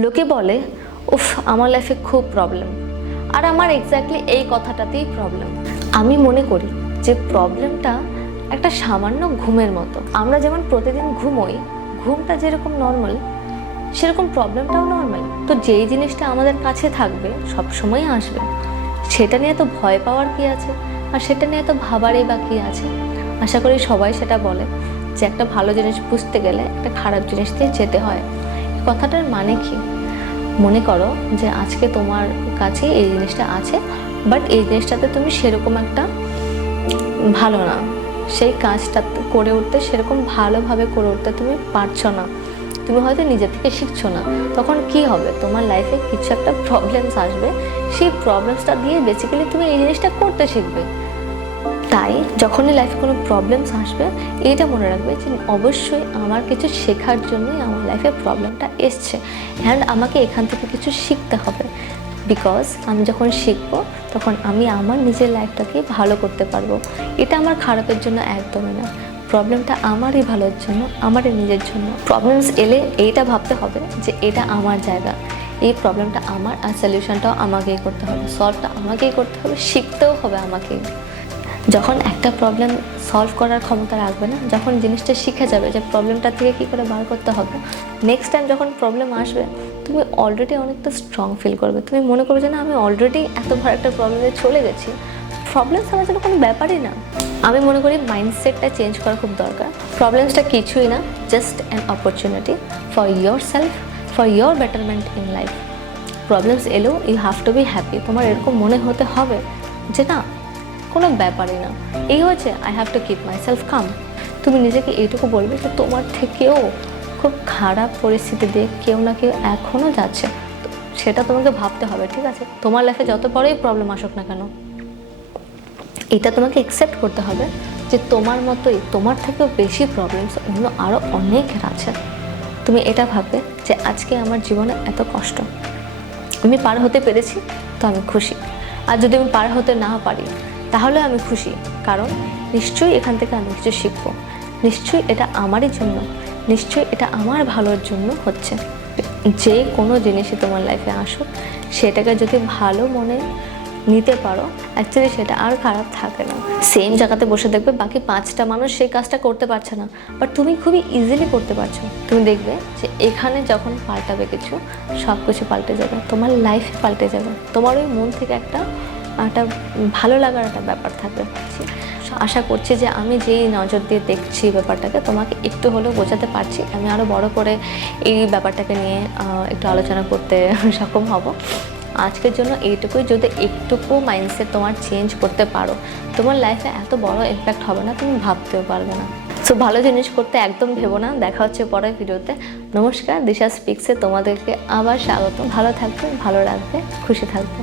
লোকে বলে উফ আমার লাইফে খুব প্রবলেম, আর আমার এক্স্যাক্টলি এই কথাটাতেই প্রবলেম। আমি মনে করি যে প্রবলেমটা একটা সামান্য ঘুমের মতো। আমরা যেমন প্রতিদিন ঘুমোই, ঘুমটা যেরকম নর্মাল সেরকম প্রবলেমটাও নর্মাল। তো যেই জিনিসটা আমাদের কাছে থাকবে সবসময় আসবে, সেটা নিয়ে তো ভয় পাওয়ার কি আছে, আর সেটা নিয়ে তো ভাবারই বা কি আছে। আশা করি সবাই সেটা বলে যে একটা ভালো জিনিস বুঝতে গেলে একটা খারাপ জিনিস দিয়ে যেতে হয়। কথাটার মানে কি? মনে করো যে আজকে তোমার কাছে এই জিনিসটা আছে, বাট এই জিনিসটাতে তুমি সেরকম একটা ভালো না, সেই কাজটা করে উঠতে সেরকম ভালোভাবে করে উঠতে তুমি পারছো না, তুমি হয়তো নিজে থেকে শিখছো না। তখন কি হবে? তোমার লাইফে কিছু একটা প্রবলেমস আসবে, সেই প্রবলেমসটা দিয়ে বেসিক্যালি তুমি এই জিনিসটা করতে শিখবে। তাই যখনই লাইফে কোনো প্রবলেমস আসবে, এইটা মনে রাখবে যে অবশ্যই আমার কিছু শেখার জন্যই আমার লাইফে প্রবলেমটা এসছে, অ্যান্ড আমাকে এখান থেকে কিছু শিখতে হবে। বিকজ আমি যখন শিখবো তখন আমি আমার নিজের লাইফটাকে ভালো করতে পারবো। এটা আমার খারাপের জন্য একদমই না, প্রবলেমটা আমারই ভালোর জন্য, আমারই নিজের জন্য। প্রবলেমস এলে এইটা ভাবতে হবে যে এটা আমার জায়গা, এই প্রবলেমটা আমার, আর সলিউশনটাও আমাকেই করতে হবে, সলভটা আমাকেই করতে হবে, শিখতেও হবে আমাকেই। যখন একটা প্রবলেম সলভ করার ক্ষমতা রাখবে না, যখন জিনিসটা শিখে যাবে যে প্রবলেমটা থেকে কী করে বার করতে হবে, নেক্সট টাইম যখন প্রবলেম আসবে তুমি অলরেডি অনেকটা স্ট্রং ফিল করবে। তুমি মনে করবে যে না, আমি অলরেডি এত বড় একটা প্রবলেমে চলে গেছি, প্রবলেমস আমার জন্য কোনো ব্যাপারই না। আমি মনে করি মাইন্ডসেটটা চেঞ্জ করা খুব দরকার। প্রবলেমসটা কিছুই না, just an opportunity for yourself, for your betterment in life. Problems এলেও you have to be happy. তোমার এরকম মনে হতে হবে যে না, কোনো ব্যাপারই না, এই হচ্ছে I have to keep myself calm. তুমি নিজেকে এইটুকু বলবে যে তোমার থেকেও খুব খারাপ পরিস্থিতি দিয়ে কেউ না কেউ এখনও যাচ্ছে, সেটা তোমাকে ভাবতে হবে, ঠিক আছে? তোমার লাইফে যত বড়ই প্রবলেম আসুক না কেন, এটা তোমাকে অ্যাকসেপ্ট করতে হবে যে তোমার মতোই, তোমার থেকেও বেশি প্রবলেমস অন্য আরও অনেকের আছে। তুমি এটা ভাববে যে আজকে আমার জীবনে এত কষ্ট, আমি পার হতে পেরেছি তো আমি খুশি, আর যদি আমি পার হতে না পারি তাহলে আমি খুশি, কারণ নিশ্চয়ই এখান থেকে আমি কিছু শিখবো, নিশ্চয়ই এটা আমারই জন্য, নিশ্চয়ই এটা আমার ভালোর জন্য হচ্ছে। যে কোনো জিনিসই তোমার লাইফে আসুক, সেটাকে যদি ভালো মনে নিতে পারো, অ্যাকচুয়ালি সেটা আর খারাপ থাকে না। সেম জায়গাতে বসে দেখবে বাকি 5টা মানুষ সেই কাজটা করতে পারছে না, বাট তুমি খুবই ইজিলি করতে পারছো। তুমি দেখবে যে এখানে যখন পাল্টাবে কিছু, সব কিছু পাল্টে যাবে, তোমার লাইফ পাল্টে যাবে, তোমার ওই মন থেকে একটা ভালো লাগার একটা ব্যাপার থাকবে। আশা করছি যে আমি যেই নজর দিয়ে দেখছি ব্যাপারটাকে, তোমাকে একটু হলেও বোঝাতে পারছি। আমি আরও বড় করে এই ব্যাপারটাকে নিয়ে একটু আলোচনা করতে সক্ষম হব। আজকের জন্য এইটুকুই, যদি একটুকু মাইন্ডসেট তোমার চেঞ্জ করতে পারো, তোমার লাইফে এত বড় ইম্প্যাক্ট হবে না, তুমি ভাবতেও পারবে না। সো ভালো জিনিস করতে একদম ভেবো না। দেখা হচ্ছে পরের ভিডিওতে। নমস্কার, দিশা স্পিক্সে তোমাদেরকে আবার স্বাগত। ভালো থাকবে, ভালো রাখবে, খুশি থাকবে।